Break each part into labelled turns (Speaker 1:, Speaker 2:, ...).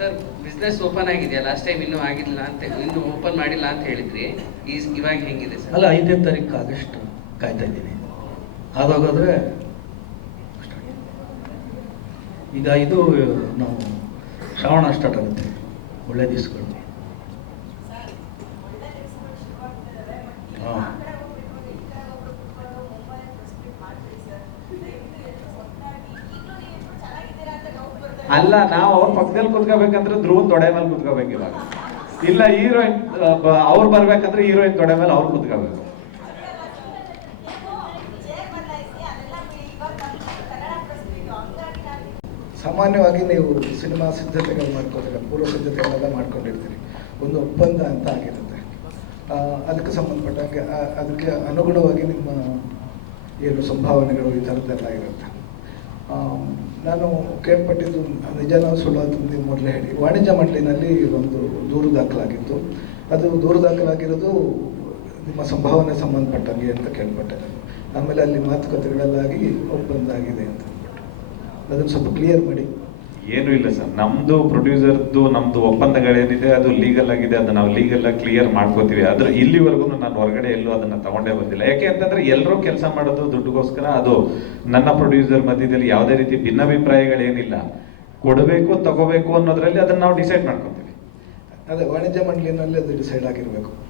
Speaker 1: Sir business open ಆಗಿದೆಯಾ last time ಇನ್ನೂ ಆಗಿಲ್ಲ ಅಂತ, ಇನ್ನೂ ಓಪನ್ ಮಾಡಿಲ್ಲ ಅಂತ ಹೇಳಿದ್ರಿ. ಈಸ್ ಇವಾಗ ಹೆಂಗಿದೆ ಸರ್?
Speaker 2: ಅಲ್ಲ, ಐದನೇ ತಾರೀಕು ಆಗಸ್ಟ್ ಕಾಯ್ತಾ ಇದ್ದೀನಿ. ಅದಾಗೋದ್ರೆ ಈಗ ಇದು, ನಾವು ಶ್ರಾವಣ ಸ್ಟಾರ್ಟ್ ಆಗುತ್ತೆ. ಒಳ್ಳೆ ದಿವಸಗಳು.
Speaker 3: ಅಲ್ಲ, ನಾವು ಅವ್ರ ಪಕ್ಕದಲ್ಲಿ ಕುತ್ಕೋಬೇಕಂದ್ರೆ ಧ್ರುವನ್ ತೊಡೆ ಮೇಲೆ ಕುತ್ಕೋಬೇಕು ಇವಾಗ. ಇಲ್ಲ, ಹೀರೋಯಿನ್ ಅವ್ರು ಬರ್ಬೇಕಂದ್ರೆ ಹೀರೋಯಿನ್ ತೊಡೆ ಮೇಲೆ ಅವ್ರು ಕುತ್ಕೋಬೇಕು.
Speaker 4: ಸಾಮಾನ್ಯವಾಗಿ ನೀವು ಸಿನಿಮಾ ಸಿದ್ಧತೆಗಳು ಮಾಡ್ಕೋತೀರ, ಪೂರ್ವ ಸಿದ್ಧತೆಗಳೆಲ್ಲ ಮಾಡ್ಕೊಂಡಿರ್ತೀರಿ. ಒಂದು ಒಪ್ಪಂದ ಅಂತ ಆಗಿರುತ್ತೆ. ಅದಕ್ಕೆ ಸಂಬಂಧಪಟ್ಟಂಗೆ ಅದಕ್ಕೆ ಅನುಗುಣವಾಗಿ ನಿಮ್ಮ ಏನು ಸಂಭಾವನೆಗಳು ಈ ಥರದ್ದೆಲ್ಲ ಇರುತ್ತೆ. ನಾನು ಕೇಳ್ಪಟ್ಟಿದ್ದು ನಿಜಾನ ಸುಳ್ಳು ಅಂತ ಮೊದಲೇ ಹೇಳಿ. ವಾಣಿಜ್ಯ ಮಂಡಳಿನಲ್ಲಿ ಒಂದು ದೂರು ದಾಖಲಾಗಿತ್ತು. ಅದು ದೂರು ದಾಖಲಾಗಿರೋದು ನಿಮ್ಮ ಸಂಭಾವನೆ ಸಂಬಂಧಪಟ್ಟಂಗೆ ಅಂತ ಕೇಳ್ಪಟ್ಟೆ ಆಮೇಲೆ ಅಲ್ಲಿ ಮಾತುಕತೆಗಳಲ್ಲಾಗಿ ಒಪ್ಪಂದ ಆಗಿದೆ ಅಂತ ಅಂದ್ಬಿಟ್ಟು. ಅದನ್ನು ಸ್ವಲ್ಪ ಕ್ಲಿಯರ್ ಮಾಡಿ.
Speaker 3: ಏನು ಇಲ್ಲ ಸರ್. ನಮ್ದು ಪ್ರೊಡ್ಯೂಸರ್ದು ನಮ್ದು ಒಪ್ಪಂದಗಳೇನಿದೆ, ಅದು ಲೀಗಲ್ ಆಗಿದೆ, ಅದನ್ನ ನಾವು ಲೀಗಲ್ ಆಗಿ ಕ್ಲಿಯರ್ ಮಾಡ್ಕೋತೀವಿ. ಆದ್ರೆ ಇಲ್ಲಿವರೆಗೂ ನಾನು ಹೊರಗಡೆ ಎಲ್ಲೂ ಅದನ್ನ ತಗೊಂಡೇ ಬಂದಿಲ್ಲ. ಯಾಕೆ ಅಂತಂದ್ರೆ ಎಲ್ಲರೂ ಕೆಲಸ ಮಾಡೋದು ದುಡ್ಡುಗೋಸ್ಕರ ಅದು ನನ್ನ ಪ್ರೊಡ್ಯೂಸರ್ ಮಧ್ಯದಲ್ಲಿ ಯಾವುದೇ ರೀತಿ ಭಿನ್ನಾಭಿಪ್ರಾಯಗಳೇನಿಲ್ಲ. ಕೊಡಬೇಕು, ತಗೋಬೇಕು ಅನ್ನೋದ್ರಲ್ಲಿ ಅದನ್ನ ನಾವು ಡಿಸೈಡ್ ಮಾಡ್ಕೊತೀವಿ.
Speaker 4: ಅದೇ ವಾಣಿಜ್ಯ ಮಂಡಳಿನಲ್ಲಿ ಅದು ಡಿಸೈಡ್ ಆಗಿರಬೇಕು.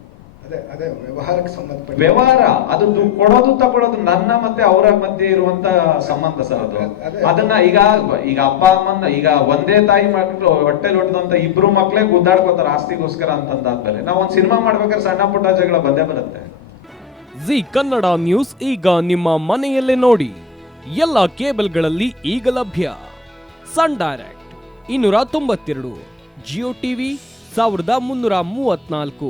Speaker 4: ಅದೇ ಅದೇ ವ್ಯವಹಾರಕ್ಕೆ ಸಂಬಂಧಪಟ್ಟ
Speaker 3: ವ್ಯವಹಾರ ಅದು ಕೊಡೋದು ತಗೊಳ್ಳೋದು ನನ್ನ ಮತ್ತೆ ಅವರ ಮಧ್ಯೆ ಇರುವಂತ ಸಂಬಂಧ ಸರ್ ಅದು. ಅದನ್ನ ಈಗ ಈಗ ಅಪ್ಪ ಅಮ್ಮನ ಈಗ ಒಂದೇ ತಾಯಿ ಮಕ್ಕಳು ಹೊಟ್ಟೆಲ್ ಹೊಡೆದಂತ ಇಬ್ರು ಮಕ್ಳೇ ಗುದ್ದಾಡ್ಕೋತಾರ ಆಸ್ತಿಗೋಸ್ಕರ ಅಂತಂದಾದ್ಮೇಲೆ. ನಾವು ಒಂದ್ ಸಿನಿಮಾ ಮಾಡ್ಬೇಕಾದ್ರೆ ಸಣ್ಣ ಪುಟ್ಟ ಜಗಳ ಬಂದೇ ಬರುತ್ತೆ.
Speaker 5: ಜಿ ಕನ್ನಡ ನ್ಯೂಸ್ ಈಗ ನಿಮ್ಮ ಮನೆಯಲ್ಲೇ ನೋಡಿ. ಎಲ್ಲ ಕೇಬಲ್ಗಳಲ್ಲಿ ಈಗ ಲಭ್ಯ. ಸನ್ ಡೈರೆಕ್ಟ್ ಇನ್ನೂರ ತೊಂಬತ್ತೆರಡು ಜಿಯೋ ಟಿವಿ ಸಾವಿರದ ಮುನ್ನೂರ ಮೂವತ್ನಾಲ್ಕು